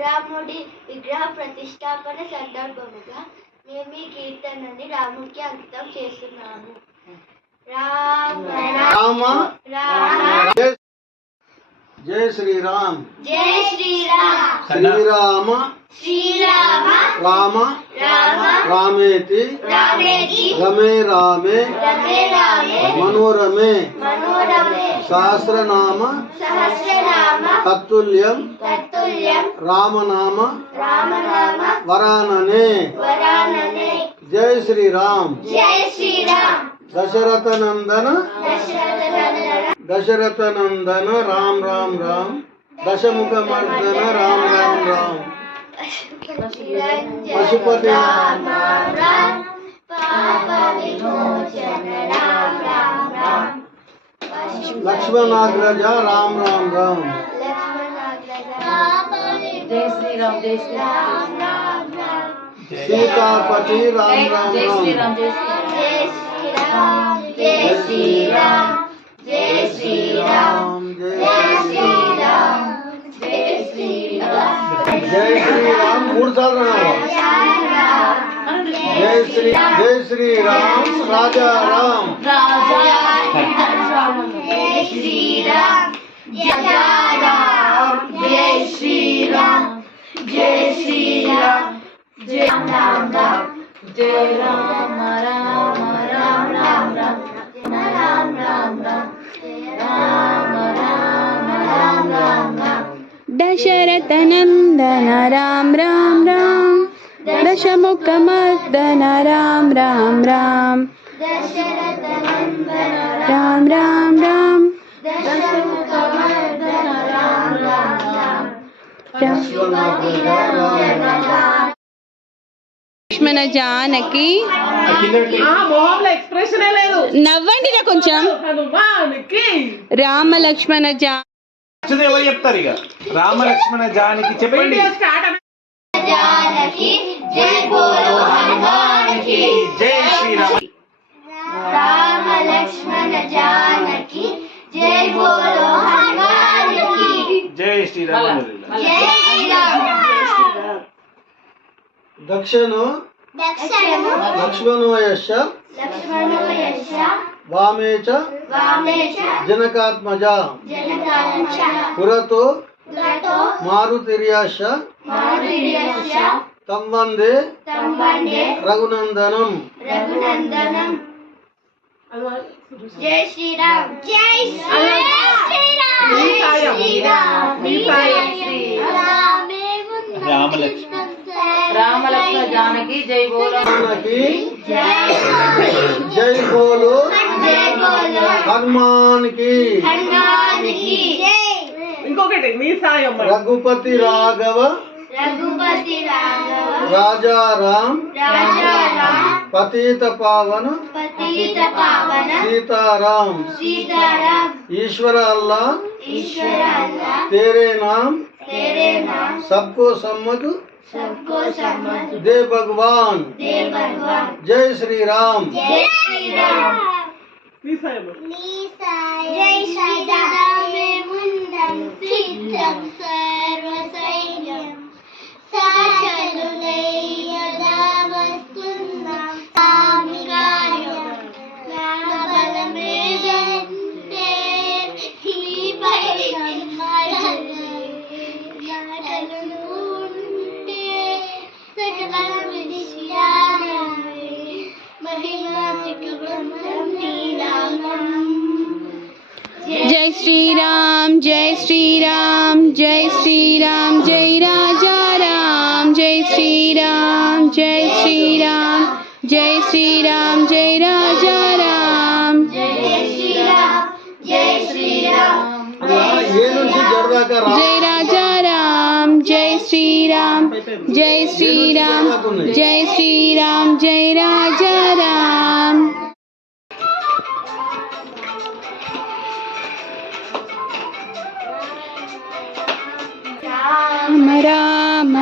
శ్రీరాముడి విగ్రహ ప్రతిష్టాపన సందర్భముగా మేము ఈ కీర్తనని రాముడికి అంకితం చేస్తున్నాము. రామ రామ రామ జై శ్రీరామ్ జై శ్రీరామ్ శ్రీరామ శ్రీరామ రామ రామ రామేతి రామేతి రమే రామే రమే రామే మనోరమే మనోరమే సహస్రనామ సహస్రనామ తత్తుల్యం తత్తుల్యం రామనామ రామనామ వరాననే వరాననే. జై శ్రీరామ్ జై శ్రీరామ్ దశరథ నందన దశరథ నందన రామ్ రామ్ రామ్ దశముఖ మర్దన రామ్ రామ్ రామ్ పశుపతి రామ రామ పాప విమోచన రామ రామ రామ లక్ష్మణాగ్రజ రామ్ రామ్ రామ్ జై శ్రీరామ్ జై శ్రీరామ్ రామ రామ సీతాపతి రామ్ రామ్ జై రామ్ శ్రీరామ్ జై శ్రీరామ్ జై శ్రీరామ్ జై శ్రీరామ్ జై శ్రీరామ్ జై శ్రీరామ్ మూడు సార్లు జై శ్రీరామ్ రాజా రామ్ జై శ్రీరామ్ జయ రామ్ జై శ్రీరామ్ జై శ్రీరామ్ జయ రామ రామ జయ రామ రామ రామ రామ రామ రామ రామ రామ రామ రామ దశరథ నందన రామ్ రామ్ రామ్ దశముఖ మర్దన రామ్ రామ్ రామ్ దశరథ నందన రామ్ రామ్ రామ్ దశముఖ మర్దన రామ రామ రామ లక్ష్మణ జానకి మొహంలో ఎక్స్ప్రెషన్ లేదు. నవ్వండి రా కొంచెం. హనుమానికి రామ లక్ష్మణ ఎవరు చెప్తారు ఇక రామ లక్ష్మణ జానకి చెప్పండి. జానకి జై బోలో హనుమానికి జై శ్రీరామ రామ లక్ష్మణ జానకి జై బోలో హనుమానికి జై శ్రీరామ జై శ్రీరామ్. దక్షిణు దక్షిణము లక్ష్మణోయశ లక్ష్మణో యశ వామేచ వామేచ జనకాత్మజ జనకాంచ పురతో పురతో మారుతిర్యాశ మారుతిర్యశ తం వందే తం వందే రఘునందనం. రఘునందనం. జై శ్రీరామ్ జై శ్రీరామ్ మీ సాయం. మీ సాయం. రామ లక్ష్మణ రామ లక్ష్మణ జానకి జై బోలో జానకి జై బోలో జై బోలో హనుమాన్ కి హనుమానికి ఇంకొకటి మీ సాయం. రఘుపతి రాఘవ రఘుపతి రాఘవ రాజారాం రాజారాం పతిత పావన పతిత పావన सीताराम सीताराम ईश्वर अल्लाह ईश्वर अल्लाह तेरे नाम सबको सम्मत दे भगवान दे भगवान. जय श्री राम. जय श्री राम. మీ సాయం. जय श्री राम मुंदं सिद्धं सर्वसैन्यं साचलुनैयदावस्तुन्नां सामिकार्यं नामबलमेदन्ते हीपैकं नाटलुन्ते सकलं विदिश्यामि महिमातिकृतं नीलाम्बरम्. जय श्री राम जय श्री राम जय श्री राम जय राजा राम जय श्री राम जय श्री राम जय श्री राम जय राजा राम जय श्री राम जय श्री राम ये नुंచి జరదాక जय राजा राम जय श्री राम जय श्री राम जय श्री राम जय राजा राम. राम राम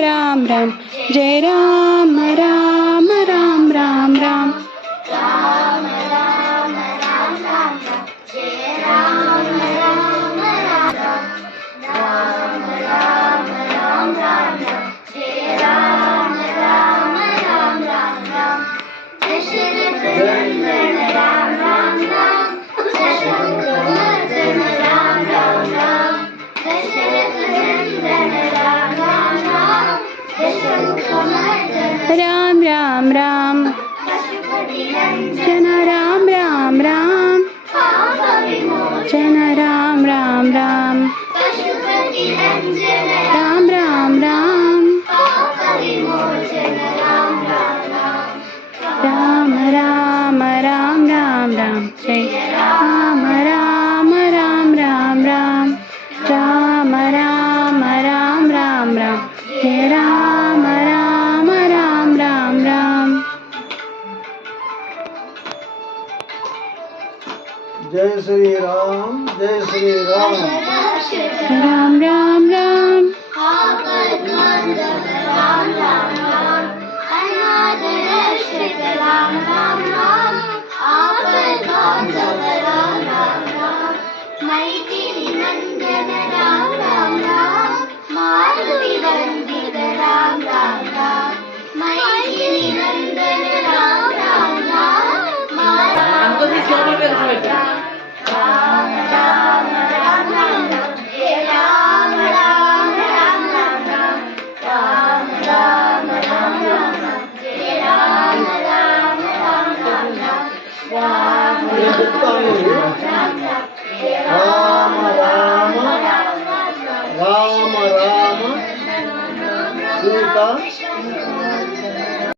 राम राम जय राम राम राम राम राम राम राम राम राम जय राम राम राम राम राम राम राम राम राम पशुपति नंदन जन राम राम राम पाप विमोचन जन राम राम राम पशुपति नंदन राम राम राम पाप विमोचन राम राम राम राम राम राम राम राम जय राम राम राम राम राम राम राम राम राम राम जय राम राम राम राम राम जय श्री राम जय श्री राम राम राम राम आपद बांधव राम राम राम अनाथ रक्षक राम राम राम आपद बांधव राम राम राम मैथिली नंदन राम राम राम मारुति वंदित राम राम राम मैथिली नंदन राम राम राम हमको भी छोटे पे बैठो राम राम राम राम जय राम राम राम राम राम राम राम राम राम जय राम राम राम राम राम राम నేను చెప్తాను రామ రామ రామ రామ సీత